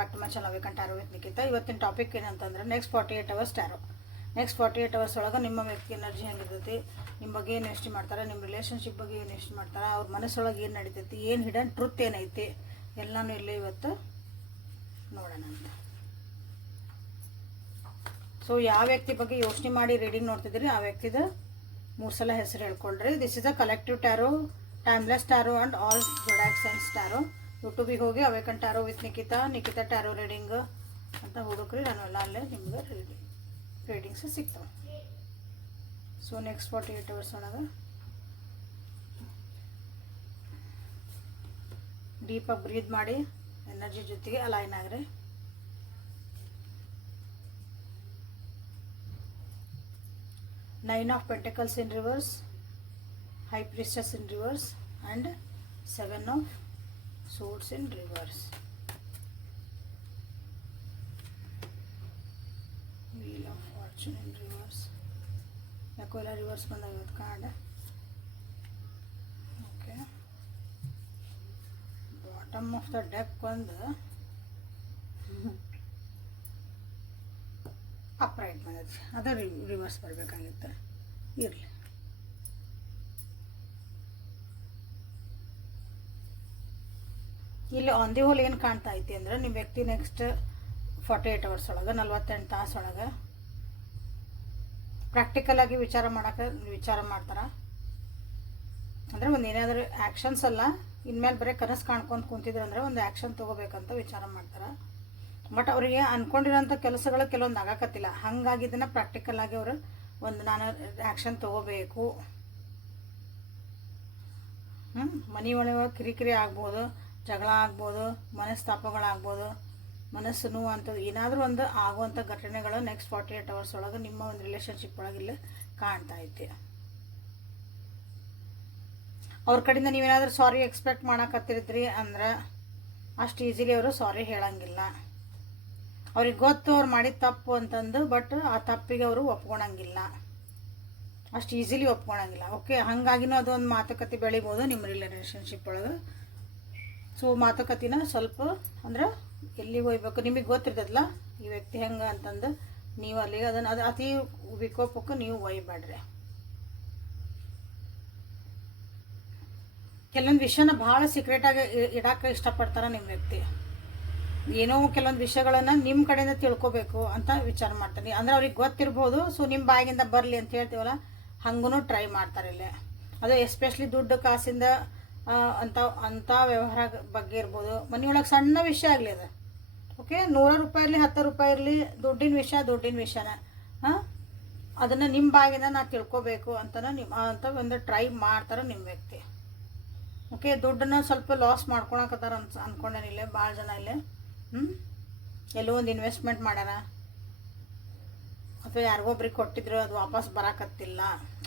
Back to my channel awaken tarot with Nikhita. ಇವತ್ತಿನ topic ಏನಂತಂದ್ರೆ next 48 hours tarot. Next 48 hours ಒಳಗೆ ನಿಮ್ಮ ವ್ಯಕ್ತಿ ಎನರ್ಜಿ ಹೆಂಗಿರ್ತೈತಿ, ನಿಮ್ಮ ಬಗ್ಗೆ ಏನು ಎಷ್ಟು ಮಾಡ್ತಾರೆ, ನಿಮ್ಮ ರಿಲೇಷನ್ಶಿಪ್ ಬಗ್ಗೆ ಏನು ಎಷ್ಟು ಮಾಡ್ತಾರೆ, ಅವ್ರ ಮನಸ್ಸೊಳಗೆ ಏನು ನಡೀತೈತಿ, ಏನು ಹಿಡನ್ ಟ್ರುತ್ ಏನೈತಿ ಎಲ್ಲನೂ ಇಲ್ಲಿ ಇವತ್ತು ನೋಡೋಣ ಅಂತ. ಸೊ ಯಾವ ವ್ಯಕ್ತಿ ಬಗ್ಗೆ ಯೋಚನೆ ಮಾಡಿ ರೀಡಿಂಗ್ ನೋಡ್ತಿದ್ದೀರಿ ಆ ವ್ಯಕ್ತಿದ 3 ಸಲ ಹೆಸರು ಹೇಳ್ಕೊಳ್ರಿ. This is a collective tarot, timeless tarot and all zodiac signs tarot. ಯೂಟ್ಯೂಬಿಗೆ ಹೋಗಿ awaken tarot with Nikhita tarot reading ಅಂತ ಹುಡುಕ್ರಿ. ನಾನು ಎಲ್ಲ ಅಲ್ಲೇ ನಿಮ್ಗೆ ರೀಡಿಂಗ್ಸ್ ಸಿಗ್ತಾವೆ. ಸೊ ನೆಕ್ಸ್ಟ್ 48 ಅವರ್ಸ್ ಒಳಗೆ ಡೀಪಾಗಿ ಬ್ರೀತ್ ಮಾಡಿ ಎನರ್ಜಿ ಜೊತೆಗೆ align agri. Nine of Pentacles in reverse, High Priestess in reverse, and 7 of Swords in reverse. Wheel of Fortune in reverse. ಯಾಕೋ ಎಲ್ಲ ರಿವರ್ಸ್ ಬಂದಾಗಿತ್ತು card. Okay, bottom of the deck ಒಂದು upright ಬಂದೈತಿ, ಅದು reverse ಬರಬೇಕಾಗಿತ್ತು. ಇರಲಿ, ಇಲ್ಲಿ ಆನ್ ದಿ ಹೋಲ್ ಏನು ಕಾಣ್ತಾ ಐತಿ ಅಂದ್ರೆ ನಿಮ್ಮ ವ್ಯಕ್ತಿ ನೆಕ್ಸ್ಟ್ 48 ಅವರ್ಸ್ ಒಳಗೆ 48 ತಾಸು ಒಳಗೆ ಪ್ರಾಕ್ಟಿಕಲ್ ಆಗಿ ವಿಚಾರ ಮಾಡ್ತಾರೆ. ಅಂದರೆ ಒಂದು ಏನಾದರೂ ಆ್ಯಕ್ಷನ್ಸ್ ಅಲ್ಲ, ಇನ್ಮೇಲೆ ಬರೀ ಕನಸು ಕಾಣ್ಕೊಂಡು ಕುಂತಿದ್ರು ಅಂದರೆ ಒಂದು ಆ್ಯಕ್ಷನ್ ತೊಗೋಬೇಕಂತ ವಿಚಾರ ಮಾಡ್ತಾರೆ. ಬಟ್ ಅವರಿಗೆ ಅಂದ್ಕೊಂಡಿರೋಂಥ ಕೆಲಸಗಳು ಕೆಲವೊಂದು ಆಗಾಕತ್ತಿಲ್ಲ. ಹಾಗಾಗಿ ಇದನ್ನು ಪ್ರಾಕ್ಟಿಕಲ್ ಆಗಿ ಅವರು ಒಂದು ನಾನು ಆ್ಯಕ್ಷನ್ ತೊಗೋಬೇಕು. ಮನೆ ಒಳಗೆ ಕಿರಿಕಿರಿ ಆಗ್ಬೋದು, ಜಗಳ ಆಗ್ಬೋದು, ಮನಸ್ತಾಪಗಳಾಗ್ಬೋದು, ಮನಸ್ಸು ನೋವು ಅಂಥದ್ದು ಏನಾದರೂ ಒಂದು ಆಗುವಂಥ ಘಟನೆಗಳು ನೆಕ್ಸ್ಟ್ 48 ಅವರ್ಸ್ ಒಳಗೆ ನಿಮ್ಮ ಒಂದು ರಿಲೇಷನ್ಶಿಪ್ ಒಳಗೆ ಇಲ್ಲಿ ಕಾಣ್ತಾ ಐತಿ. ಅವ್ರ ಕಡೆಯಿಂದ ನೀವೇನಾದರೂ ಸಾರಿ ಎಕ್ಸ್ಪೆಕ್ಟ್ ಮಾಡಕತ್ತಿರಿದ್ರಿ ಅಂದ್ರೆ ಅಷ್ಟು ಈಸಿಲಿ ಅವರು ಸಾರಿ ಹೇಳಂಗಿಲ್ಲ. ಅವ್ರಿಗೆ ಗೊತ್ತು ಅವ್ರು ಮಾಡಿದ ತಪ್ಪು ಅಂತಂದು, ಬಟ್ ಆ ತಪ್ಪಿಗೆ ಅವರು ಒಪ್ಕೊಳಂಗಿಲ್ಲ, ಅಷ್ಟು ಈಸಿಲಿ ಒಪ್ಕೊಳಂಗಿಲ್ಲ. ಓಕೆ, ಹಾಗಾಗಿನೂ ಅದೊಂದು ಮಾತುಕತೆ ಬೆಳಿಬೋದು ನಿಮ್ಮ ರಿಲೇಷನ್ಶಿಪ್ ಒಳಗೆ. ಸೊ ಮಾತುಕತೆನ ಸ್ವಲ್ಪ ಅಂದ್ರೆ ಎಲ್ಲಿಗೆ ಹೋಗ್ಬೇಕು ನಿಮಗೆ ಗೊತ್ತಿರ್ತದಲ್ಲ ಈ ವ್ಯಕ್ತಿ ಹೆಂಗೆ ಅಂತಂದು, ನೀವು ಅಲ್ಲಿಗೆ ಅದು ಅತಿ ವಿಕೋಪಕ್ಕೆ ನೀವು ಒಯ್ಬೇಡ್ರಿ. ಕೆಲವೊಂದು ವಿಷಯನ ಭಾಳ ಸೀಕ್ರೆಟಾಗಿ ಇಡಕ್ಕೆ ಇಷ್ಟಪಡ್ತಾರೆ ನಿಮ್ಮ ವ್ಯಕ್ತಿ. ಏನೋ ಕೆಲವೊಂದು ವಿಷಯಗಳನ್ನು ನಿಮ್ಮ ಕಡೆಯಿಂದ ತಿಳ್ಕೊಬೇಕು ಅಂತ ವಿಚಾರ ಮಾಡ್ತಾರೆ. ಅಂದರೆ ಅವ್ರಿಗೆ ಗೊತ್ತಿರ್ಬೋದು, ಸೊ ನಿಮ್ಮ ಬಾಯಿಗಿಂದ ಬರಲಿ ಅಂತ ಹೇಳ್ತೀವಲ್ಲ, ಹಂಗೂ ಟ್ರೈ ಮಾಡ್ತಾರೆ ಇಲ್ಲೇ. ಅದು ಎಸ್ಪೆಷಲಿ ದುಡ್ಡು ಕಾಸಿಂದ ಅಂಥ ವ್ಯವಹಾರ ಬಗ್ಗೆ ಇರ್ಬೋದು, ಮನೆಯೊಳಗೆ ಸಣ್ಣ ವಿಷಯ ಆಗಲಿ ಅದು. ಓಕೆ, 100 ರೂಪಾಯಿ ಇರಲಿ 10 ರೂಪಾಯಿ ಇರಲಿ, ದುಡ್ಡಿನ ವಿಷಯನ ಅದನ್ನು ನಿಮ್ಮ ಬಾಯಿಗಿಂದ ನಾ ತಿಳ್ಕೊಬೇಕು ಅಂತ ಒಂದು ಟ್ರೈ ಮಾಡ್ತಾರೆ ನಿಮ್ಮ ವ್ಯಕ್ತಿ. ಓಕೆ, ದುಡ್ಡನ್ನ ಸ್ವಲ್ಪ ಲಾಸ್ ಮಾಡ್ಕೊಳಕತ್ತಾರ ಅಂದ್ಕೊಂಡೇನಿಲ್ಲ ಭಾಳ ಜನ ಇಲ್ಲೇ. ಎಲ್ಲೋ ಒಂದು ಇನ್ವೆಸ್ಟ್ಮೆಂಟ್ ಮಾಡ್ಯಾರ, ಅಥವಾ ಯಾರಿಗೊಬ್ರಿಗೆ ಕೊಟ್ಟಿದ್ರು ಅದು ವಾಪಸ್ ಬರಾಕತ್ತಿಲ್ಲ.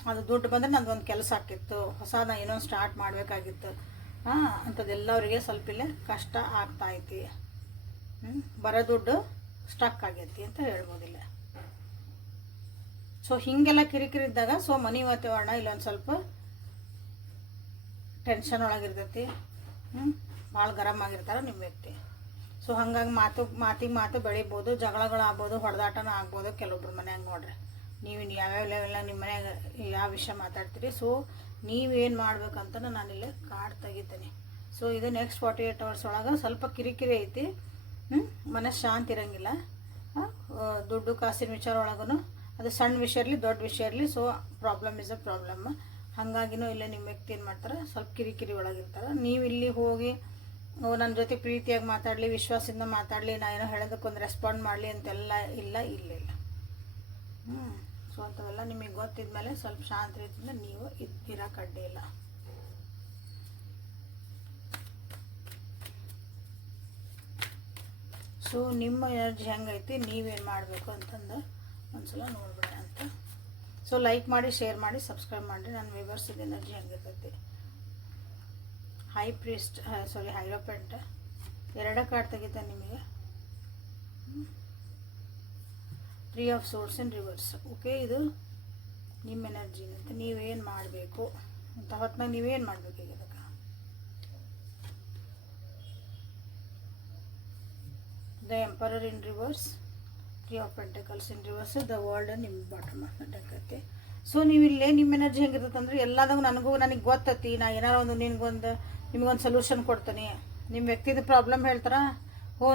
ಅದು ದುಡ್ಡು ಬಂದರೆ ನಂದೊಂದು ಕೆಲಸ ಆಕಿತ್ತು, ಹೊಸದ ಏನೋ ಸ್ಟಾರ್ಟ್ ಮಾಡಬೇಕಾಗಿತ್ತು ಅಂಥದ್ದೆಲ್ಲ ಅವರಿಗೆ ಸ್ವಲ್ಪ ಇಲ್ಲೇ ಕಷ್ಟ ಆಗ್ತಾ ಐತಿ. ಬರೋ ದುಡ್ಡು ಸ್ಟಕ್ ಆಗೈತಿ ಅಂತ ಹೇಳ್ಬೋದಿಲ್ಲ. ಸೊ ಹೀಗೆಲ್ಲ ಕಿರಿಕಿರಿ ಇದ್ದಾಗ ಸೊ ಮನಿ ವಾತಾವರಣ ಇಲ್ಲೊಂದು ಸ್ವಲ್ಪ ಟೆನ್ಷನ್ ಒಳಗಿರ್ತೈತಿ. ಭಾಳ ಗರಮ್ ಆಗಿರ್ತಾರೆ ನಿಮ್ಮ ವ್ಯಕ್ತಿ. ಸೊ ಹಾಗಾಗಿ ಮಾತು ಬೆಳಿಬೋದು, ಜಗಳಗಳಾಗ್ಬೋದು, ಹೊಡೆದಾಟನೂ ಆಗ್ಬೋದು ಕೆಲವೊಬ್ರು ಮನ್ಯಾಗ. ನೋಡ್ರಿ, ನೀವು ಯಾವ್ಯಾವ ಲೆವೆಲ್ನಾಗ ನಿಮ್ಮ ಮನ್ಯಾಗ ಯಾವ ವಿಷಯ ಮಾತಾಡ್ತೀರಿ, ಸೊ ನೀವೇನು ಮಾಡ್ಬೇಕಂತ ನಾನಿಲ್ಲಿ ಕಾರ್ಡ್ ತೆಗಿತೀನಿ. ಸೊ ಇದು ನೆಕ್ಸ್ಟ್ 48 ಅವರ್ಸ್ ಒಳಗೆ ಸ್ವಲ್ಪ ಕಿರಿಕಿರಿ ಐತಿ, ಮನಸ್ಸು ಶಾಂತಿ ಇರೋಂಗಿಲ್ಲ. ದುಡ್ಡು ಕಾಸಿನ ವಿಚಾರ ಒಳಗೂ ಅದು ಸಣ್ಣ ವಿಷಯ ಇರಲಿ ದೊಡ್ಡ ವಿಷಯ ಇರಲಿ, so problem is a problem. ಹಾಗಾಗಿನೂ ಇಲ್ಲೇ ನಿಮ್ಮ ವ್ಯಕ್ತಿ ಏನು ಮಾಡ್ತಾರೆ, ಸ್ವಲ್ಪ ಕಿರಿಕಿರಿ ಒಳಗಿರ್ತಾರೆ. ನೀವು ಇಲ್ಲಿ ಹೋಗಿ ನನ್ನ ಜೊತೆ ಪ್ರೀತಿಯಾಗಿ ಮಾತಾಡಲಿ, ವಿಶ್ವಾಸದಿಂದ ಮಾತಾಡಲಿ, ನಾ ಏನೋ ಹೇಳೋದಕ್ಕೊಂದು ರೆಸ್ಪಾಂಡ್ ಮಾಡಲಿ ಅಂತೆಲ್ಲ ಇಲ್ಲ. ಸೊ ಅಂಥವೆಲ್ಲ ನಿಮಗೆ ಗೊತ್ತಿದ್ಮೇಲೆ ಸ್ವಲ್ಪ ಶಾಂತ ರೀತಿಯಿಂದ ನೀವು ಇರೋಕೆ ಅಡ್ಡಿ ಇಲ್ಲ. ಸೊ ನಿಮ್ಮ ಎನರ್ಜಿ ಹೆಂಗೈತಿ, ನೀವೇನು ಮಾಡಬೇಕು ಅಂತಂದು ಒಂದ್ಸಲ ನೋಡ್ಬೇಡ ಅಂತ. ಸೊ ಲೈಕ್ ಮಾಡಿ, ಶೇರ್ ಮಾಡಿ, ಸಬ್ಸ್ಕ್ರೈಬ್ ಮಾಡಿರಿ. ನನ್ನ ವ್ಯೂವರ್ಸಿದ ಎನರ್ಜಿ ಹೆಂಗಿರ್ತೈತಿ. ಹೈರೋಪೆಂಟ್ 2 ಕಾರ್ಡ್ ತೆಗಿತಾನೆ ನಿಮಗೆ. 3 of swords in reverse. Okay, ಇದು ನಿಮ್ಮ ಎನರ್ಜಿ ಅಂತ ನೀವೇನು ಮಾಡಬೇಕು ಅಂತ ಹೊತ್ತಿನಾಗ ನೀವೇನು ಮಾಡಬೇಕು ಈಗ ಅದಕ್ಕೆ. The emperor in reverse, 3 of pentacles in reverse, the world ನಿಮ್ಮ ಬಾಟಮ್ ಆಫ್ ದ ಡೆಕ್ ಐತಿ. ಸೊ ನೀವು ಇಲ್ಲೇ ನಿಮ್ಮ ಎನರ್ಜಿ ಹೆಂಗಿರ್ತದೆ ಅಂದ್ರೆ ಎಲ್ಲದಾಗ ನನಗೆ ಗೊತ್ತೈತಿ, ನಾ ಏನಾರ ಒಂದು ನಿಮಗೊಂದು ಸೊಲ್ಯೂಷನ್ ಕೊಡ್ತೀನಿ. ನಿಮ್ಮ ವ್ಯಕ್ತಿದ ಪ್ರಾಬ್ಲಮ್ ಹೇಳ್ತಾರ,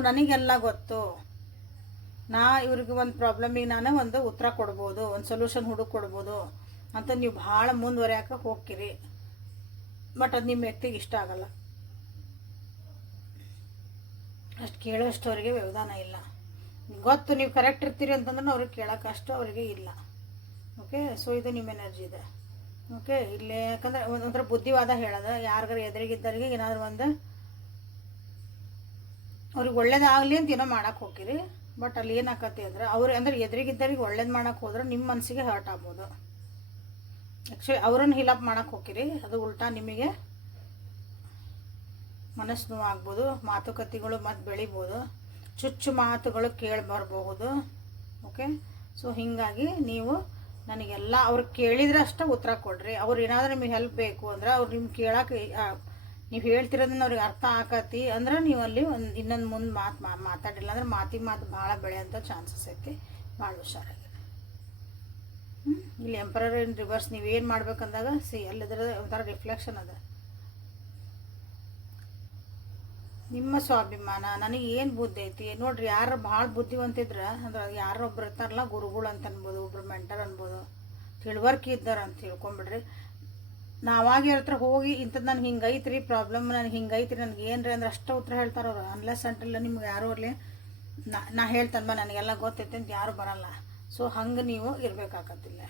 ನನಗೆಲ್ಲ ಗೊತ್ತು, ನಾ ಇವ್ರಿಗೆ ಒಂದು ಪ್ರಾಬ್ಲಮಿಗೆ ನಾನು ಒಂದು ಉತ್ತರ ಕೊಡ್ಬೋದು, ಒಂದು ಸೊಲ್ಯೂಷನ್ ಹುಡುಕಿ ಕೊಡ್ಬೋದು ಅಂತ ನೀವು ಭಾಳ ಮುಂದುವರಿಯಾಕೆ ಹೋಗ್ತೀರಿ. ಬಟ್ ಅದು ನಿಮ್ಮ ವ್ಯಕ್ತಿಗೆ ಇಷ್ಟ ಆಗಲ್ಲ. ಅಷ್ಟು ಕೇಳೋಷ್ಟವರಿಗೆ ವ್ಯವಧಾನ ಇಲ್ಲ. ಗೊತ್ತು ನೀವು ಕರೆಕ್ಟ್ ಇರ್ತೀರಿ ಅಂತಂದ್ರೆ ಅವ್ರಿಗೆ ಕೇಳೋಕೆ ಅಷ್ಟು ಅವರಿಗೆ ಇಲ್ಲ. ಓಕೆ, ಸೊ ಇದು ನಿಮ್ಮ ಎನರ್ಜಿ ಇದೆ. ಓಕೆ, ಇಲ್ಲೇ ಯಾಕಂದ್ರೆ ಒಂಥರ ಬುದ್ಧಿವಾದ ಹೇಳೋದು, ಯಾರಿಗಾರು ಎದುರಿಗಿದ್ದರಿಗೆ ಏನಾದರೂ ಒಂದು ಅವ್ರಿಗೆ ಒಳ್ಳೇದಾಗಲಿ ಅಂತ ಏನೋ ಮಾಡೋಕೆ ಹೋಗಿರಿ. ಬಟ್ ಅಲ್ಲಿ ಏನಾಕತಿ ಅಂದ್ರೆ ಎದುರಿಗಿದ್ದರಿಗೆ ಒಳ್ಳೇದು ಮಾಡೋಕೆ ಹೋದ್ರೆ ನಿಮ್ಮ ಮನಸ್ಸಿಗೆ ಹರ್ಟ್ ಆಗ್ಬೋದು. ಆ್ಯಕ್ಚುಲಿ ಅವ್ರನ್ನ ಹೀಲಪ್ ಮಾಡೋಕೆ ಹೋಗಿರಿ, ಅದು ಉಲ್ಟಾ ನಿಮಗೆ ಮನಸ್ಸು ನೋವು ಆಗ್ಬೋದು, ಮಾತುಕತೆಗಳು ಮತ್ತು ಬೆಳಿಬೋದು, ಚುಚ್ಚು ಮಾತುಗಳು ಕೇಳಿ ಬರಬಹುದು. ಓಕೆ, ಸೊ ಹೀಗಾಗಿ ನೀವು ನನಗೆಲ್ಲ ಅವ್ರು ಕೇಳಿದ್ರೆ ಅಷ್ಟೇ ಉತ್ತರ ಕೊಡ್ರಿ. ಅವ್ರು ಏನಾದರೂ ನಿಮಗೆ ಹೆಲ್ಪ್ ಬೇಕು ಅಂದ್ರೆ ಅವ್ರು ನಿಮ್ಗೆ ಕೇಳೋಕೆ, ನೀವು ಹೇಳ್ತಿರೋದನ್ನ ಅವ್ರಿಗೆ ಅರ್ಥ ಆಕತಿ ಅಂದ್ರೆ ನೀವು ಅಲ್ಲಿ ಇನ್ನೊಂದು ಮುಂದೆ ಮಾತಾಡಿಲ್ಲ ಅಂದ್ರೆ ಮಾತು ಭಾಳ ಬೆಳೆಯೋಂಥ ಚಾನ್ಸಸ್ ಐತಿ. ಭಾಳ ಹುಷಾರಾಗಿ. ಇಲ್ಲಿ ಎಂಪರರ್ ಇನ್ ರಿವರ್ಸ್ ನೀವೇನು ಮಾಡ್ಬೇಕಂದಾಗ ಅಲ್ಲಿದ್ರೆ ಒಂಥರ ರಿಫ್ಲೆಕ್ಷನ್ ಅದ. ನಿಮ್ಮ ಸ್ವಾಭಿಮಾನ, ನನಗೆ ಏನು ಬುದ್ಧಿ ಐತಿ ನೋಡ್ರಿ. ಯಾರು ಭಾಳ ಬುದ್ಧಿವಂತಿದ್ರೆ ಅಂದ್ರೆ ಯಾರೊಬ್ರು ಇರ್ತಾರಲ್ಲ, ಗುರುಗಳು ಅಂತ ಅನ್ಬೋದು, ಒಬ್ರು ಮೆಂಟರ್ ಅನ್ಬೋದು, ತಿಳುವಳಿಕೆ ಇದ್ದಾರೆ ಅಂತ ತಿಳ್ಕೊಂಬಿಡ್ರಿ. ನಾವಾಗ ಹೇಳ್ತಾರೆ ಹೋಗಿ ಇಂಥದ್ದು ನನಗೆ ಹಿಂಗೈತ್ರಿ ಪ್ರಾಬ್ಲಮ್, ನನಗೆ ಹಿಂಗೈತ್ರಿ, ನನಗೆ ಏನ್ರಿ ಅಂದ್ರೆ ಅಷ್ಟೇ ಉತ್ತರ ಹೇಳ್ತಾರೆ ಅವರು. ಅನ್ಲೆಸ್ ಅಂಟಿಲ್ಲ ನಿಮ್ಗೆ ಯಾರು ಇರಲಿ ನಾ ಹೇಳ್ತಂದ ನನಗೆಲ್ಲ ಗೊತ್ತೈತೆ ಅಂತ ಯಾರು ಬರಲ್ಲ. ಸೊ ಹಂಗೆ ನೀವು ಇರಬೇಕಾಗತ್ತಿಲ್ಲ.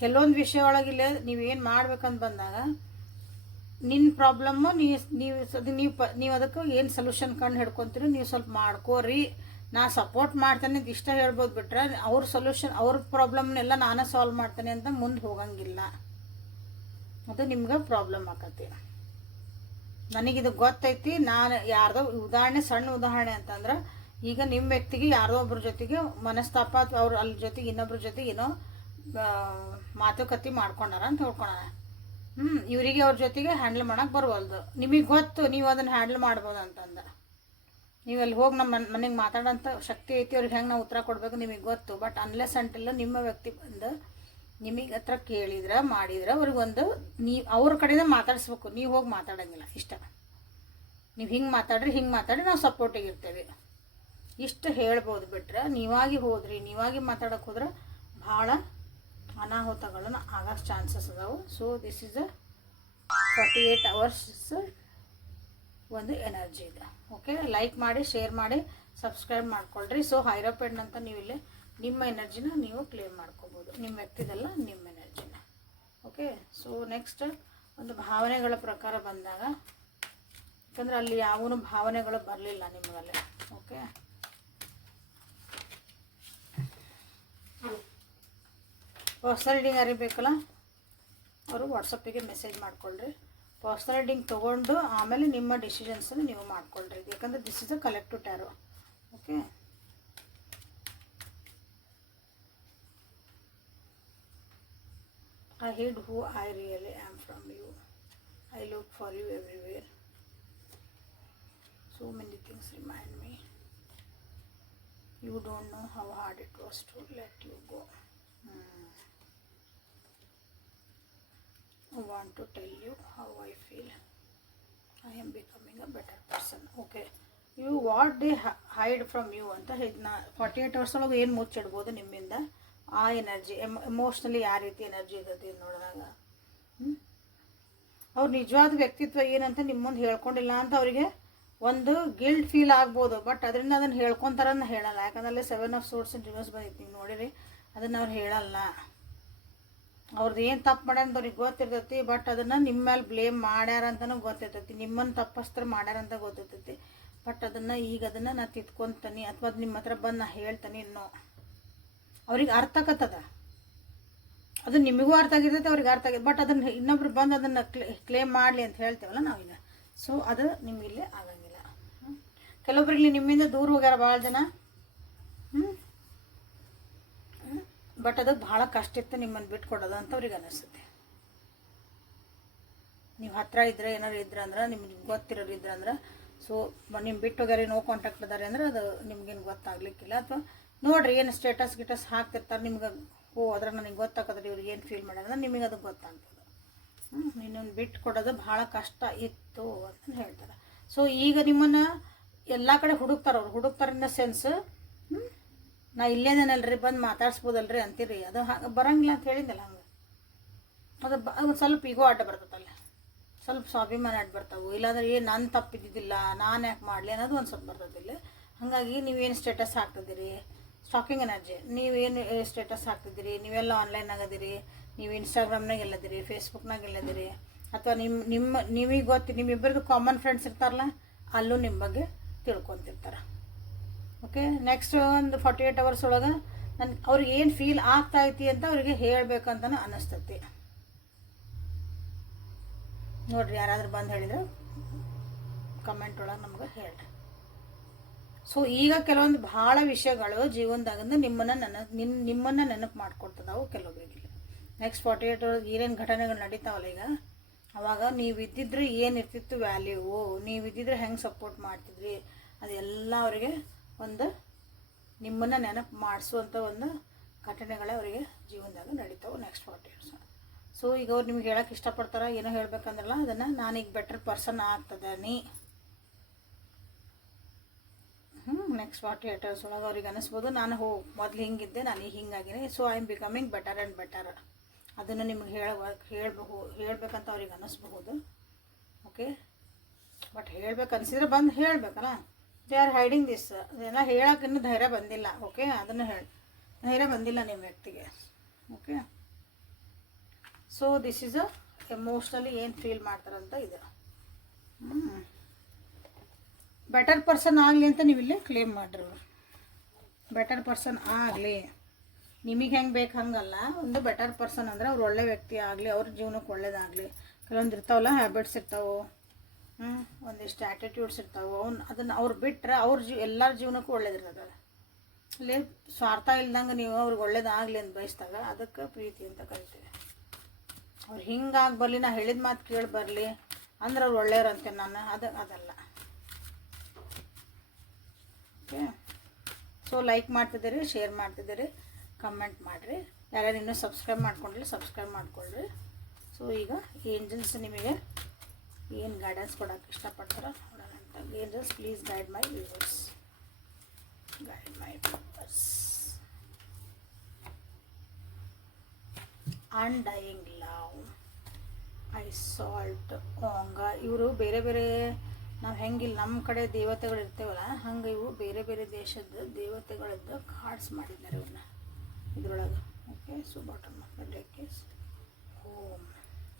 ಕೆಲವೊಂದು ವಿಷಯ ಒಳಗಿಲ್ಲ ನೀವೇನು ಮಾಡ್ಬೇಕಂತ ಬಂದಾಗ ನಿನ್ನ ಪ್ರಾಬ್ಲಮ್ಮು ನೀವು ಅದಕ್ಕೆ ಏನು ಸೊಲ್ಯೂಷನ್ ಕಂಡು ಹಿಡ್ಕೊತೀರಿ ನೀವು ಸ್ವಲ್ಪ ಮಾಡ್ಕೋರಿ, ನಾ ಸಪೋರ್ಟ್ ಮಾಡ್ತೇನೆ ಅಂತ ಇಷ್ಟ ಹೇಳ್ಬೋದು. ಬಿಟ್ರೆ ಅವ್ರ ಸೊಲ್ಯೂಷನ್ ಅವ್ರ ಪ್ರಾಬ್ಲಮ್ನೆಲ್ಲ ನಾನೇ ಸಾಲ್ವ್ ಮಾಡ್ತೇನೆ ಅಂತ ಮುಂದೆ ಹೋಗಂಗಿಲ್ಲ. ಅದು ನಿಮ್ಗೆ ಪ್ರಾಬ್ಲಮ್ ಆಕತಿ. ನನಗಿದು ಗೊತ್ತೈತಿ. ನಾನು ಯಾರ್ದೋ ಸಣ್ಣ ಉದಾಹರಣೆ ಅಂತಂದ್ರೆ, ಈಗ ನಿಮ್ಮ ವ್ಯಕ್ತಿಗೆ ಯಾರೋ ಒಬ್ರ ಜೊತೆಗೆ ಮನಸ್ತಾಪ ಅಥವಾ ಅವ್ರು ಅಲ್ಲಿ ಜೊತೆಗೆ ಇನ್ನೊಬ್ರ ಜೊತೆಗೆ ಏನೋ ಮಾತುಕತೆ ಮಾಡ್ಕೊಂಡಾರ ಅಂತ ಹೇಳ್ಕೊಳೋಣ. ಇವರಿಗೆ ಅವ್ರ ಜೊತೆಗೆ ಹ್ಯಾಂಡಲ್ ಮಾಡೋಕೆ ಬರವಲ್ದು. ನಿಮಗೆ ಗೊತ್ತು ನೀವು ಅದನ್ನು ಹ್ಯಾಂಡಲ್ ಮಾಡ್ಬೋದು ಅಂತಂದು. ನೀವು ಅಲ್ಲಿ ಹೋಗಿ ನಮ್ಮ ಮನೆಗೆ ಮಾತಾಡೋಂಥ ಶಕ್ತಿ ಐತಿ, ಅವ್ರಿಗೆ ಹೆಂಗೆ ನಾವು ಉತ್ತರ ಕೊಡಬೇಕು ನಿಮಗೆ ಗೊತ್ತು. ಬಟ್ ಅನ್ಲೆಸ್ ಅಂಟಿಲ್ಲ ನಿಮ್ಮ ವ್ಯಕ್ತಿ ಬಂದು ನಿಮಗೆ ಹತ್ರ ಕೇಳಿದ್ರೆ ಮಾಡಿದ್ರೆ ಅವ್ರಿಗೊಂದು ಅವ್ರ ಕಡೆಯಿಂದ ಮಾತಾಡಿಸ್ಬೇಕು. ನೀವು ಹೋಗಿ ಮಾತಾಡೋಂಗಿಲ್ಲ. ಇಷ್ಟ ನೀವು ಹಿಂಗೆ ಮಾತಾಡಿ ನಾವು ಸಪೋರ್ಟಿಗೆ ಇರ್ತೇವೆ ಇಷ್ಟು ಹೇಳ್ಬೋದು. ಬಿಟ್ರೆ ನೀವಾಗಿ ಹೋದ್ರಿ, ನೀವಾಗಿ ಮಾತಾಡೋಕೆ ಹೋದ್ರೆ ಭಾಳ ಅನಾಹುತಗಳನ್ನು ಆಗೋ ಚಾನ್ಸಸ್ ಅದಾವೆ. ಸೊ ದಿಸ್ ಈಸ್ 48 hours ಒಂದು ಎನರ್ಜಿ ಇದೆ. ಓಕೆ, ಲೈಕ್ ಮಾಡಿ, ಶೇರ್ ಮಾಡಿ, ಸಬ್ಸ್ಕ್ರೈಬ್ ಮಾಡ್ಕೊಳ್ರಿ. ಸೊ ಹೈರೋಪೆಂಡ್ ಅಂತ ನೀವು ಇಲ್ಲಿ ನಿಮ್ಮ ಎನರ್ಜಿನ ನೀವು ಕ್ಲೇಮ್ ಮಾಡ್ಕೋಬೋದು. ನಿಮ್ಮ ವ್ಯಕ್ತಿದೆಲ್ಲ ನಿಮ್ಮ ಎನರ್ಜಿನ. ಓಕೆ, ಸೊ ನೆಕ್ಸ್ಟ್ ಒಂದು ಭಾವನೆಗಳ ಪ್ರಕಾರ ಬಂದಾಗ, ಯಾಕಂದ್ರೆ ಅಲ್ಲಿ ಯಾವೂ ಭಾವನೆಗಳು ಬರಲಿಲ್ಲ ನಿಮಗಲ್ಲಿ. ಓಕೆ, ಪರ್ಸನಲ್ ರೀಡಿಂಗ್ ಅರಿಬೇಕಲ್ಲ, ಅವರು ವಾಟ್ಸಪ್ಪಿಗೆ ಮೆಸೇಜ್ ಮಾಡ್ಕೊಳ್ರಿ. ಪರ್ಸನಲ್ ರೀಡಿಂಗ್ ತೊಗೊಂಡು ಆಮೇಲೆ ನಿಮ್ಮ ಡಿಸಿಷನ್ಸನ್ನು ನೀವು ಮಾಡ್ಕೊಳ್ರಿ. ಯಾಕಂದರೆ this is a collective tarot. Okay, I hid who I really am from you. I look for you everywhere. So many things remind me. You don't know how hard it was to let you go. I want to tell you how I feel. I am becoming a better person. Okay, you what they hide from you ಅಂತ ಇದನ್ನ 48 hours ಒಳಗೆ ಏನು ಮುಚ್ಚಿಡ್ಬೋದು ನಿಮ್ಮಿಂದ. ಆ energy emotionally ಯಾವ ರೀತಿ energy ಇರ್ತೈತಿ ನೋಡಿದಾಗ ಅವ್ರ ನಿಜವಾದ ವ್ಯಕ್ತಿತ್ವ ಏನಂತ ನಿಮ್ಮ ಮುಂದೆ ಹೇಳ್ಕೊಂಡಿಲ್ಲ ಅಂತ ಅವರಿಗೆ ಒಂದು ಗಿಲ್ಟ್ ಫೀಲ್ ಆಗ್ಬೋದು. ಬಟ್ ಅದರಿಂದ ಅದನ್ನು ಹೇಳ್ಕೊತಾರನ್ನ ಹೇಳಲ್ಲ. ಯಾಕಂದ್ರೆ 7 of Swords in reverse ಬಂದೈತಿ, ನೀವು ನೋಡಿರಿ. ಅದನ್ನು ಅವ್ರು ಹೇಳಲ್ಲ. ಅವ್ರದ್ದು ಏನು ತಪ್ಪು ಮಾಡ್ಯಾರ ಅಂತ ಅವ್ರಿಗೆ ಗೊತ್ತಿರ್ತೈತಿ. ಬಟ್ ಅದನ್ನು ನಿಮ್ಮ ಮೇಲೆ ಬ್ಲೇಮ್ ಮಾಡ್ಯಾರ ಅಂತಲೂ ಗೊತ್ತಿರ್ತೈತಿ. ನಿಮ್ಮನ್ನು ತಪ್ಪಸ್ತ್ರ ಮಾಡ್ಯಾರ ಅಂತ ಗೊತ್ತಿರ್ತೈತಿ. ಬಟ್ ಅದನ್ನು ನಾ ತಿದ್ಕೊತೀನಿ ಅಥವಾ ಅದು ನಿಮ್ಮ ಹತ್ರ ಬಂದು ನಾ ಹೇಳ್ತೀನಿ ಇನ್ನೂ ಅವ್ರಿಗೆ ಅರ್ಥ ಆಗತ್ತದ. ಅದು ನಿಮಗೂ ಅರ್ಥ ಆಗಿರ್ತೈತೆ, ಅವ್ರಿಗೆ ಅರ್ಥ ಆಗಿದೆ. ಬಟ್ ಅದನ್ನು ಇನ್ನೊಬ್ರು ಬಂದು ಅದನ್ನು ಕ್ಲೇಮ್ ಮಾಡಲಿ ಅಂತ ಹೇಳ್ತೇವಲ್ಲ ನಾವಿಲ್ಲ. ಸೊ ಅದು ನಿಮಗಿಲ್ಲಿ ಆಗಂಗಿಲ್ಲ. ಕೆಲವೊಬ್ರಿಗೆ ನಿಮ್ಮಿಂದ ದೂರ ಹೋಗ್ಯಾರ ಭಾಳ ಜನ. ಬಟ್ ಅದು ಭಾಳ ಕಷ್ಟ ಇತ್ತು ನಿಮ್ಮನ್ನು ಬಿಟ್ಕೊಡೋದು ಅಂತ ಅವ್ರಿಗೆ ಅನ್ನಿಸುತ್ತೆ. ನೀವು ಹತ್ತಿರ ಇದ್ರೆ ಏನಾರು ಇದ್ರಂದ್ರೆ, ನಿಮ್ಗೆ ಗೊತ್ತಿರೋರು ಇದ್ರಂದ್ರೆ ಸೊ ನಿಮ್ಮ ಬಿಟ್ಟು ಹೋಗ್ಯಾರಿ ನೋ ಕಾಂಟ್ಯಾಕ್ಟ್ ಅದಾರೆ ಅಂದ್ರೆ ಅದು ನಿಮ್ಗೇನು ಗೊತ್ತಾಗ್ಲಿಕ್ಕಿಲ್ಲ. ಅಥವಾ ನೋಡಿರಿ ಏನು ಸ್ಟೇಟಸ್ ಹಾಕ್ತಿರ್ತಾರೆ ನಿಮ್ಗೆ, ಅದ್ರ ನನಗೆ ಗೊತ್ತಾಗ್ತದೆ ಇವ್ರಿಗೆ ಏನು ಫೀಲ್ ಮಾಡೋದ್ರೆ ನಿಮಗೆ ಅದು ಗೊತ್ತಾಗ್ತದೆ. ಇನ್ನೊಂದು ಬಿಟ್ಟು ಕೊಡೋದು ಭಾಳ ಕಷ್ಟ ಇತ್ತು ಅಂತ ಹೇಳ್ತಾರೆ. ಸೊ ಈಗ ನಿಮ್ಮನ್ನು ಎಲ್ಲ ಕಡೆ ಹುಡುಕ್ತಾರೆ ಇನ್ ದ ಸೆನ್ಸ್, ನಾ ಇಲ್ಲೇನೇನಲ್ರಿ ಬಂದು ಮಾತಾಡ್ಸ್ಬೋದಲ್ರಿ ಅಂತೀರಿ, ಅದು ಬರೋಂಗಿಲ್ಲ ಅಂತ ಹೇಳಿದ್ನಲ್ಲ. ಹಂಗೆ ಅದು ಒಂದು ಸ್ವಲ್ಪ ಈಗೋ ಆಟ ಬರ್ತದಲ್ಲ, ಸ್ವಲ್ಪ ಸ್ವಾಭಿಮಾನ ಆಟ ಬರ್ತಾವೆ. ಇಲ್ಲಾಂದ್ರೆ ಏನು ನನ್ನ ತಪ್ಪಿದ್ದಿದ್ದಿಲ್ಲ, ನಾನು ಯಾಕೆ ಮಾಡಲಿ ಅನ್ನೋದು ಒಂದು ಸ್ವಲ್ಪ ಬರ್ತದಿಲ್ಲ. ಹಾಗಾಗಿ ನೀವೇನು ಸ್ಟೇಟಸ್ ಹಾಕ್ತಿದ್ದೀರಿ, ಸ್ಟಾಕಿಂಗ್ ಎನರ್ಜಿ, ನೀವೇನು ಸ್ಟೇಟಸ್ ಹಾಕ್ತಿದ್ದೀರಿ, ನೀವೆಲ್ಲ ಆನ್ಲೈನ್ ಆಗದಿರಿ, ನೀವು ಇನ್ಸ್ಟಾಗ್ರಾಮ್ನಾಗ ಎಲ್ಲದಿರಿ, ಫೇಸ್ಬುಕ್ನಾಗ ಎಲ್ಲದಿರಿ, ಅಥವಾ ನಿಮಗೆ ನಿಮ್ಮಿಬ್ಬರದು ಕಾಮನ್ ಫ್ರೆಂಡ್ಸ್ ಇರ್ತಾರಲ್ಲ, ಅಲ್ಲೂ ನಿಮ್ಮ ಬಗ್ಗೆ ತಿಳ್ಕೊತಿರ್ತಾರೆ. ಓಕೆ, ನೆಕ್ಸ್ಟ್ ಒಂದು 48 hours ಒಳಗೆ ಅವ್ರಿಗೆ ಏನು ಫೀಲ್ ಆಗ್ತಾಯಿತಿ ಅಂತ ಅವ್ರಿಗೆ ಹೇಳಬೇಕಂತನೂ ಅನ್ನಿಸ್ತೈತಿ. ನೋಡಿರಿ, ಯಾರಾದರೂ ಬಂದು ಹೇಳಿದ್ರೆ ಕಮೆಂಟ್ ಒಳಗೆ ನಮ್ಗೆ ಹೇಳ್ರಿ. ಸೊ ಈಗ ಕೆಲವೊಂದು ಭಾಳ ವಿಷಯಗಳು ಜೀವನದಾಗಿಂದ ನಿಮ್ಮನ್ನು ನೆನಪು ಮಾಡ್ಕೊಡ್ತದಾವು ಕೆಲವೊಬ್ಬರಿಗೆ. ನೆಕ್ಸ್ಟ್ 48 hours ಏನೇನು ಘಟನೆಗಳು ನಡೀತಾವಲ್ಲ ಈಗ, ಅವಾಗ ನೀವು ಇದ್ದಿದ್ರೆ ಏನಿರ್ತಿತ್ತು ವ್ಯಾಲ್ಯೂ, ನೀವು ಇದ್ದಿದ್ರೆ ಹೆಂಗೆ ಸಪೋರ್ಟ್ ಮಾಡ್ತಿದ್ರಿ, ಅದೆಲ್ಲ ಅವರಿಗೆ ಒಂದು ನಿಮ್ಮನ್ನು ನೆನಪು ಮಾಡಿಸುವಂಥ ಒಂದು ಘಟನೆಗಳೇ ಅವರಿಗೆ ಜೀವನದಾಗ ನಡೀತಾವೆ ನೆಕ್ಸ್ಟ್ 48 hours. ಸೊ ಈಗ ಅವ್ರು ನಿಮ್ಗೆ ಹೇಳೋಕೆ ಇಷ್ಟಪಡ್ತಾರೆ, ಏನೋ ಹೇಳ್ಬೇಕಂದ್ರಲ್ಲ, ಅದನ್ನು ನಾನೀಗ ಬೆಟರ್ ಪರ್ಸನ್ ಆಗ್ತದೀನಿ. ನೆಕ್ಸ್ಟ್ 48 hours ಒಳಗೆ ಅವ್ರಿಗೆ ಅನ್ನಿಸ್ಬೋದು, ನಾನು ಮೊದಲು ಹಿಂಗಿದ್ದೆ, ನಾನು ಈಗ ಹಿಂಗಾಗಿನಿ, so I am becoming better and better. ಅದನ್ನು ನಿಮ್ಗೆ ಹೇಳ್ಬೇಕಂತ ಅವ್ರಿಗೆ ಅನ್ನಿಸ್ಬಹುದು. ಓಕೆ, ಬಟ್ ಹೇಳ್ಬೇಕು ಅನಿಸಿದ್ರೆ ಬಂದು ಹೇಳಬೇಕಲ್ಲ. ದೇ ಆರ್ ಹೈಡಿಂಗ್ ದಿಸ್, ಅದೆಲ್ಲ ಹೇಳೋಕೆ ಇನ್ನೂ ಧೈರ್ಯ ಬಂದಿಲ್ಲ. ಓಕೆ, ಅದನ್ನು ಧೈರ್ಯ ಬಂದಿಲ್ಲ ನಿಮ್ಮ ವ್ಯಕ್ತಿಗೆ. Okay, so this is emotionally ಏನು ಫೀಲ್ ಮಾಡ್ತಾರಂತ ಇದು. ಬೆಟರ್ ಪರ್ಸನ್ ಆಗಲಿ ಅಂತ ನೀವು ಇಲ್ಲೇ ಕ್ಲೇಮ್ ಮಾಡಿರಿ. ಬೆಟರ್ ಪರ್ಸನ್ ಆಗಲಿ, ನಿಮಗೆ ಹೆಂಗೆ ಬೇಕು ಹಂಗಲ್ಲ. ಒಂದು ಬೆಟರ್ ಪರ್ಸನ್ ಅಂದರೆ ಅವ್ರು ಒಳ್ಳೆ ವ್ಯಕ್ತಿ ಆಗಲಿ, ಅವ್ರ ಜೀವನಕ್ಕೆ ಒಳ್ಳೇದಾಗಲಿ. ಕೆಲವೊಂದು ಇರ್ತಾವಲ್ಲ, ಹ್ಯಾಬಿಟ್ಸ್ ಇರ್ತಾವೆ, ಒಂದಿಷ್ಟು ಆ್ಯಟಿಟ್ಯೂಡ್ಸ್ ಇರ್ತಾವೆ, ಅದನ್ನು ಅವ್ರು ಬಿಟ್ಟರೆ ಎಲ್ಲರ ಜೀವನಕ್ಕೂ ಒಳ್ಳೇದಿರ್ತದೆ. ಅಲ್ಲಿ ಸ್ವಾರ್ಥ ಇಲ್ದಂಗೆ ನೀವು ಅವ್ರಿಗೆ ಒಳ್ಳೇದಾಗಲಿ ಅಂತ ಬಯಸಿದಾಗ ಅದಕ್ಕೆ ಪ್ರೀತಿ ಅಂತ ಕರಿತೀವಿ. ಅವ್ರು ಹಿಂಗಾಗಿ ಬರಲಿ, ನಾ ಹೇಳಿದ ಮಾತು ಕೇಳಿ ಬರಲಿ ಅಂದ್ರೆ ಅವ್ರು ಒಳ್ಳೆಯವ್ರಂತೆ ನಾನು, ಅದಲ್ಲ. ಓಕೆ, ಸೊ ಲೈಕ್ ಮಾಡ್ತಿದ್ದೀರಿ, ಶೇರ್ ಮಾಡ್ತಿದ್ದೀರಿ, ಕಮೆಂಟ್ ಮಾಡಿರಿ. ಯಾರ್ಯಾರು ಇನ್ನೂ ಸಬ್ಸ್ಕ್ರೈಬ್ ಮಾಡ್ಕೊಂಡ್ರಿ ಸಬ್ಸ್ಕ್ರೈಬ್ ಮಾಡ್ಕೊಳ್ರಿ. ಸೊ ಈಗ ಏಂಜಲ್ಸ್ ನಿಮಗೆ ಏನು ಗೈಡೆನ್ಸ್ ಕೊಡೋಕ್ಕೆ ಇಷ್ಟಪಡ್ತಾರೋ ನೋಡೋಣ ಅಂತ. Angels please guide my viewers, guide my viewers. Undying love, I ಸಾಲ್ಟ್ ಓಂಗ. ಇವರು ಬೇರೆ ಬೇರೆ, ನಾವು ಹೆಂಗಿಲ್ಲ ನಮ್ಮ ಕಡೆ ದೇವತೆಗಳು ಇರ್ತೇವಲ್ಲ, ಹಂಗೆ ಇವು ಬೇರೆ ಬೇರೆ ದೇಶದ ದೇವತೆಗಳದ್ದು ಕಾರ್ಡ್ಸ್ ಮಾಡಿದ್ದಾರೆ ಇವನ್ನ ಇದರೊಳಗೆ. Okay, so bottom of the deck is home.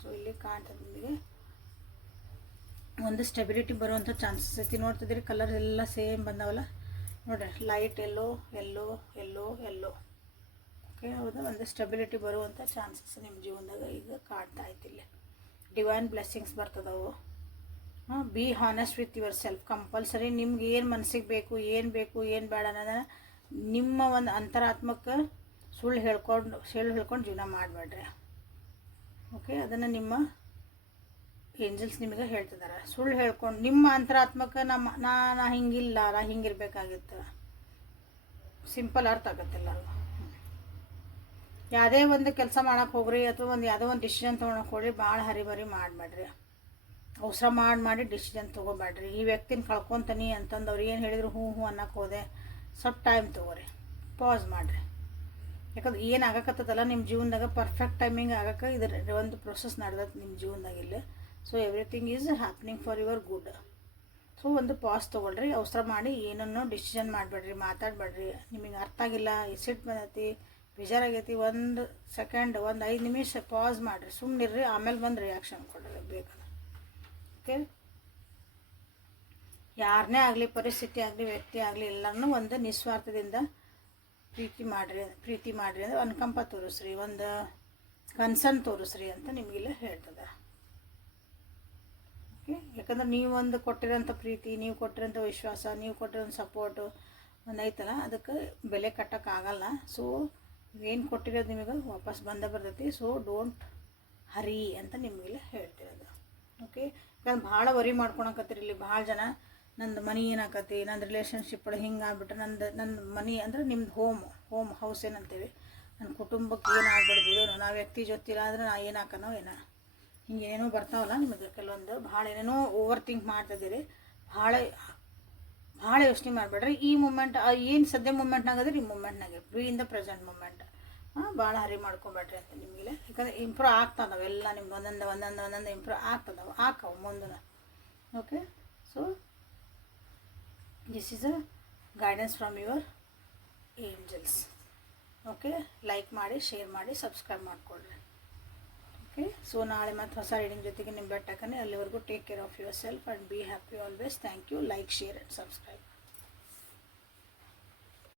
So ಇಲ್ಲಿ ಕಾಣ್ತದೆ ನಿಮಗೆ ಒಂದು ಸ್ಟೆಬಿಲಿಟಿ ಬರುವಂಥ ಚಾನ್ಸಸ್ ಐತಿ. ನೋಡ್ತಿದ್ದೀರಿ, ಕಲರ್ ಎಲ್ಲ ಸೇಮ್ ಬಂದಾವಲ್ಲ ನೋಡ್ರಿ, ಲೈಟ್ ಎಲ್ಲೋ ಎಲ್ಲೋ ಎಲ್ಲೋ ಎಲ್ಲೋ. ಓಕೆ, ಹೌದಾ, ಒಂದು ಸ್ಟೆಬಿಲಿಟಿ ಬರುವಂಥ ಚಾನ್ಸಸ್ ನಿಮ್ಮ ಜೀವನದಾಗ ಈಗ ಕಾಣ್ತಾ ಐತಿಲ್ಲ. ಡಿವೈನ್ ಬ್ಲೆಸ್ಸಿಂಗ್ಸ್ ಬರ್ತದವು. Be honest with yourself. Compulsory ನಿಮ್ಗೆ ಏನು ಮನಸ್ಸಿಗೆ ಬೇಕು, ಏನು ಬೇಡ ಅನ್ನೋದನ್ನು ನಿಮ್ಮ ಒಂದು ಅಂತರಾತ್ಮಕ್ಕೆ ಸುಳ್ಳು ಹೇಳ್ಕೊಂಡು ಜೀವನ ಮಾಡಬೇಡ್ರಿ. ಓಕೆ, ಅದನ್ನು ನಿಮ್ಮ ಏಂಜಲ್ಸ್ ನಿಮಗೆ ಹೇಳ್ತಿದ್ದಾರೆ. ಸುಳ್ಳು ಹೇಳ್ಕೊಂಡು ನಿಮ್ಮ ಅಂತರಾತ್ಮಕ್ಕೆ ನಾ ಹಿಂಗಿಲ್ಲ, ನಾ ಹಿಂಗಿರ್ಬೇಕಾಗಿತ್ತು. ಸಿಂಪಲ್ ಅರ್ಥ ಆಗುತ್ತೆ ಎಲ್ಲರಿಗೂ. ಯಾವುದೇ ಒಂದು ಕೆಲಸ ಮಾಡೋಕೆ ಹೋಗ್ರಿ, ಅಥವಾ ಯಾವುದೋ ಒಂದು ಡಿಸಿಷನ್ ತೊಗೊಳಕ್ಕೆ ಹೋಗ್ರಿ, ಭಾಳ ಹರಿಬರಿ ಮಾಡಬೇಡ್ರಿ. ಅವಸರ ಮಾಡಿ ಡಿಸಿಷನ್ ತೊಗೋಬೇಡ್ರಿ. ಈ ವ್ಯಕ್ತಿನ ಕಳ್ಕೊತೀನಿ ಅಂತಂದು ಅವ್ರು ಏನು ಹೇಳಿದ್ರು ಹ್ಞೂ ಅನ್ನಕ್ಕೆ ಹೋದೆ, ಸ್ವಲ್ಪ ಟೈಮ್ ತೊಗೋರಿ, ಪಾಸ್ ಮಾಡಿರಿ. ಯಾಕಂದ್ರೆ ಏನು ಆಗಕತ್ತದಲ್ಲ ನಿಮ್ಮ ಜೀವನದಾಗ ಪರ್ಫೆಕ್ಟ್ ಟೈಮಿಂಗ್ ಆಗಕ್ಕೆ ಇದ್ರ ಒಂದು ಪ್ರೊಸೆಸ್ ನಡೆದತ್ತೆ ನಿಮ್ಮ ಜೀವನದಾಗಿಲ್ಲ. So everything is happening for your good. So ಒಂದು ಪಾಸ್ ತೊಗೊಳ್ರಿ, ಅವಸರ ಮಾಡಿ ಏನನ್ನೋ ಡಿಸಿಷನ್ ಮಾಡಬೇಡ್ರಿ, ಮಾತಾಡಬೇಡ್ರಿ. ನಿಮಗೆ ಅರ್ಥ ಆಗಿಲ್ಲ, ಸಿಟ್ಟು ಬಂದೈತಿ, ಬೇಜಾರಾಗೈತಿ, 1 ಸೆಕೆಂಡ್ 5 ನಿಮಿಷ ಪಾಸ್ ಮಾಡಿರಿ, ಸುಮ್ಮನಿರ್ರಿ, ಆಮೇಲೆ ಬಂದು ರಿಯಾಕ್ಷನ್ ಕೊಡ್ರಿ ಬೇಕಂದ್ರೆ. ಓಕೆ, ಯಾರನ್ನೇ ಆಗಲಿ, ಪರಿಸ್ಥಿತಿ ಆಗಲಿ, ವ್ಯಕ್ತಿ ಆಗಲಿ, ಎಲ್ಲರನ್ನೂ ಒಂದು ನಿಸ್ವಾರ್ಥದಿಂದ ಪ್ರೀತಿ ಮಾಡಿರಿ ಅಂದರೆ ಅನುಕಂಪ ತೋರಿಸ್ರಿ, ಒಂದು ಕನ್ಸರ್ನ್ ತೋರಿಸ್ರಿ ಅಂತ ನಿಮಗೆಲ್ಲ ಹೇಳ್ತದೆ. ಓಕೆ, ಯಾಕಂದ್ರೆ ನೀವು ಒಂದು ಕೊಟ್ಟಿರೋಂಥ ಪ್ರೀತಿ, ನೀವು ಕೊಟ್ಟಿರೋಂಥ ವಿಶ್ವಾಸ, ನೀವು ಕೊಟ್ಟಿರೋಂಥ ಸಪೋರ್ಟು ಒಂದು ಐತಲ್ಲ, ಅದಕ್ಕೆ ಬೆಲೆ ಕಟ್ಟೋಕ್ಕಾಗಲ್ಲ. ಸೊ ಏನು ಕೊಟ್ಟಿರೋದು ನಿಮಗೆ ವಾಪಸ್ ಬರ್ತೈತಿ. ಸೊ ಡೋಂಟ್ ಹರಿ ಅಂತ ನಿಮಗೆಲ್ಲ ಹೇಳ್ತಿರೋದು. ಓಕೆ, ಯಾಕಂದ್ರೆ ಭಾಳ ವರಿ ಮಾಡ್ಕೊಳಕತ್ತೀರಿ. ಇಲ್ಲಿ ಭಾಳ ಜನ ನಂದು ಮನಿ ಏನಾಕತಿ, ನಂದು ರಿಲೇಷನ್ಶಿಪ್ ಒಳಗೆ ಹಿಂಗೆ ಆಗ್ಬಿಟ್ರೆ ನನ್ನ ಮನಿ ಅಂದ್ರೆ ನಿಮ್ದು ಹೋಮ್ ಹೌಸ್ ಏನಂತೀವಿ, ನನ್ನ ಕುಟುಂಬಕ್ಕೆ ಏನಾಗ್ಬಿಡ್ಬೋದು, ನಾವು ವ್ಯಕ್ತಿ ಜೊತೆ ಆದರೆ ನಾ ಏನಾಕನೋ ಏನೋ ಹಿಂಗೇನೋ ಬರ್ತಾವಲ್ಲ ನಿಮಗೆ ಕೆಲವೊಂದು ಭಾಳ ಏನೇನೋ ಓವರ್ ಥಿಂಕ್ ಮಾಡ್ತಿದ್ದೀರಿ. ಭಾಳ ಯೋಚನೆ ಮಾಡಬೇಡ್ರಿ. ಈ ಮೂಮೆಂಟ್ ಏನು ಸದ್ಯ ಮೂಮೆಂಟ್ನಾಗದ್ರೆ ಈ ಮೂಮೆಂಟ್ನಾಗೆ be in the present moment. ಭಾಳ ಹರಿ ಮಾಡ್ಕೊಬೇಡ್ರಿ ಅಂತ ನಿಮಗೆ, ಯಾಕಂದರೆ ಇಂಪ್ರೂವ್ ಆಗ್ತದವೆ ಎಲ್ಲ ನಿಮ್ಗೆ ಒಂದೊಂದು ಇಂಪ್ರೂವ್ ಆಕವು ಮುಂದೆ. Okay, so this is a guidance from your angels. Okay, like ಮಾಡಿ, ಶೇರ್ ಮಾಡಿ, ಸಬ್ಸ್ಕ್ರೈಬ್ ಮಾಡಿಕೊಡ್ರಿ. ಓಕೆ, ಸೊ ನಾಳೆ ಮತ್ತು ಹೊಸ ರೀಡಿಂಗ್ ಜೊತೆಗೆ ನಿಮ್ಮ ಬೆಟ್ಟಕ್ಕನೆ. ಅಲ್ಲಿವರೆಗೂ take care of yourself and be happy always. Thank you. Like, share and subscribe.